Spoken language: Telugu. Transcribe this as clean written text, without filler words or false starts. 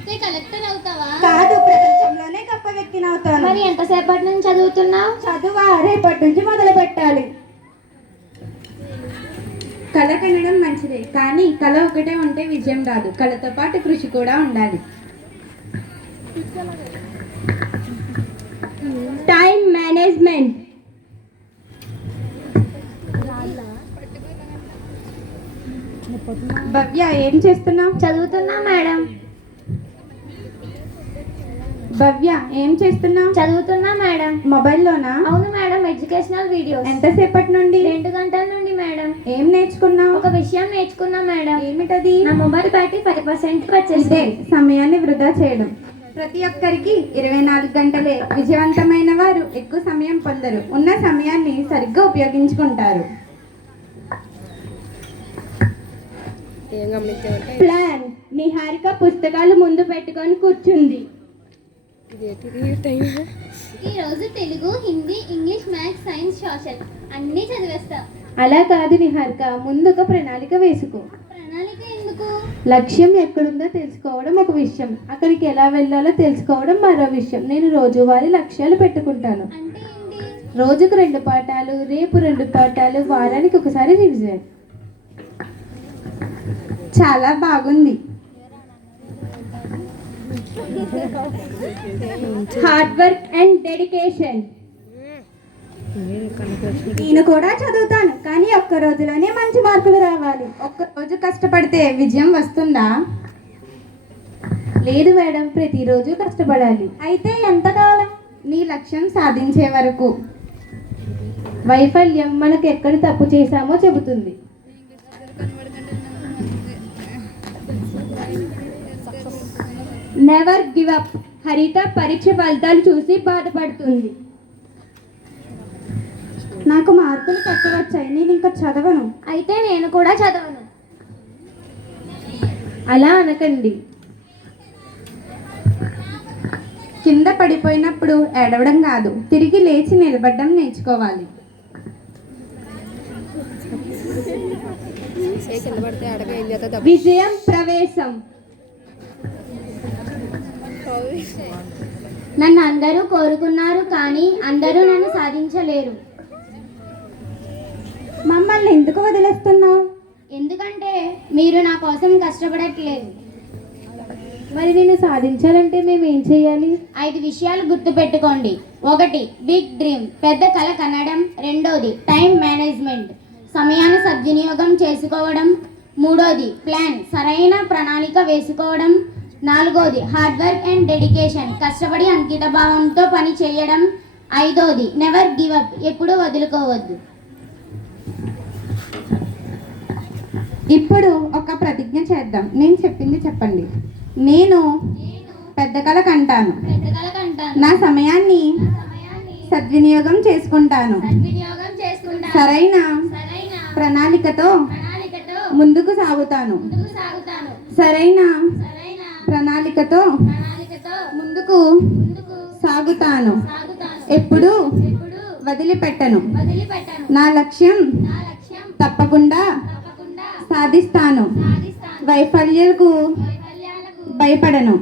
అయితే కలెక్టర్ అవుతావా? కాదు, ప్రపంచంలోనే గొప్ప వ్యక్తిని అవుతాను. మరి ఎంతసేపటి నుంచి చదువుతున్నావు? చదువా? రేపటి నుంచి మొదలు పెట్టాలి. కళ కనడం మంచిదే, కానీ కళ ఒకటే ఉంటే విజయం రాదు. కళతో పాటు కృషి కూడా ఉండాలి. Time management. భవ్య, ఏం చేస్తున్నావు? చదువుతున్నా మేడం. భవ్య, ఏం చేస్తున్నావు? చదువుతున్నా మేడం. మొబైల్లోనా? అవును మేడం, ఎడ్యుకేషనల్ వీడియోస్. ఎంతసేపటి నుండి? 2 గంటల నుండి మేడం. ఏం నేర్చుకున్నావు? ఒక విషయం నేర్చుకున్నా మేడం. ఏమిటది? నా మొబైల్ బ్యాటరీ 10% వచ్చేసింది. ఇదే సమయాన్ని వృధా చేయడం. ప్రతి ఒక్కరికి 24 గంటలే. విజయవంతమైన వారు ఎక్కువ సమయం పొందరు, ఉన్న సమయాన్ని సరిగ్గా ఉపయోగించుకుంటారు. ప్లాన్. నిహారిక పుస్తకాలు ముందు పెట్టుకొని కూర్చుంది. ఈ రోజు Telugu, Hindi, English, maths, science, social అన్నీ చదివేస్తా. అలా కాదు నిహారిక, ముందు ఒక ప్రణాళిక వేసుకో. ప్రణాళిక ఎందుకు? లక్ష్యం ఎక్కడుందో తెలుసుకోవడం ఒక విషయం, అక్కడికి ఎలా వెళ్ళాలో తెలుసుకోవడం మరో విషయం. నేను రోజువారీ లక్ష్యాలు పెట్టుకుంటాను. అంటే ఏంటి? రోజుకు 2 పాఠాలు, రేపు 2 పాఠాలు, వారానికి ఒకసారి రివిజన్. చాలా బాగుంది. Hard work and dedication. నేను కూడా చదువుతాను, కానీ ఒక్క రోజులోనే మంచి మార్కులు రావాలి. ఒక్క రోజు కష్టపడితే విజయం వస్తుందా? లేదు మేడం, ప్రతిరోజు కష్టపడాలి. అయితే ఎంతకాలం? నీ లక్ష్యం సాధించే వరకు. వైఫల్యం మనకు ఎక్కడ తప్పు చేశామో చెబుతుంది. Never give up. హరిత పరీక్ష ఫలితాలు చూసి బాధపడుతుంది. నాకు మార్కులు తక్కువ వచ్చాయి, నేను ఇంకా చదవను. అయితే నేను కూడా చదవను. అలా అనకండి. కింద పడిపోయినప్పుడు ఏడవడం కాదు, తిరిగి లేచి నిలబడడం నేర్చుకోవాలి. విజయం ప్రవేశం. నన్ను అందరూ కోరుకున్నారు, కానీ అందరూ నన్ను సాధించలేరు. మమ్మల్ని ఎందుకు వదిలేస్తున్నావు? ఎందుకంటే మీరు నా కోసం కష్టపడట్లేదు. మరి నేను సాధించాలంటే మేము ఏం చేయాలి? 5 విషయాలు గుర్తుపెట్టుకోండి. 1, బిగ్ డ్రీమ్, పెద్ద కల కనడం. 2, టైం మేనేజ్మెంట్, సమయాన్ని సద్వినియోగం చేసుకోవడం. 3, ప్లాన్, సరైన ప్రణాళిక వేసుకోవడం. 4, హార్డ్ వర్క్ అండ్ డెడికేషన్, కష్టపడి అంకిత భావంతో పని చేయడం. 5, నెవర్ గివ్ అప్, ఎప్పుడూ వదులుకోవద్దు. ఇప్పుడు ఒక ప్రతిజ్ఞ చేద్దాం. నేను చెప్పింది చెప్పండి. నేను పెద్ద కల కంటాను, నా సమయాన్ని సద్వినియోగం చేసుకుంటాను, సరైన ప్రణాళికతో ముందుకు సాగుతాను, సరైన ప్రణాళికతో ముందుకు సాగుతాను, ఎప్పుడు వదిలిపెట్టను, నా లక్ష్యం తప్పకుండా సాధిస్తాను, వైఫల్యాలకు భయపడను.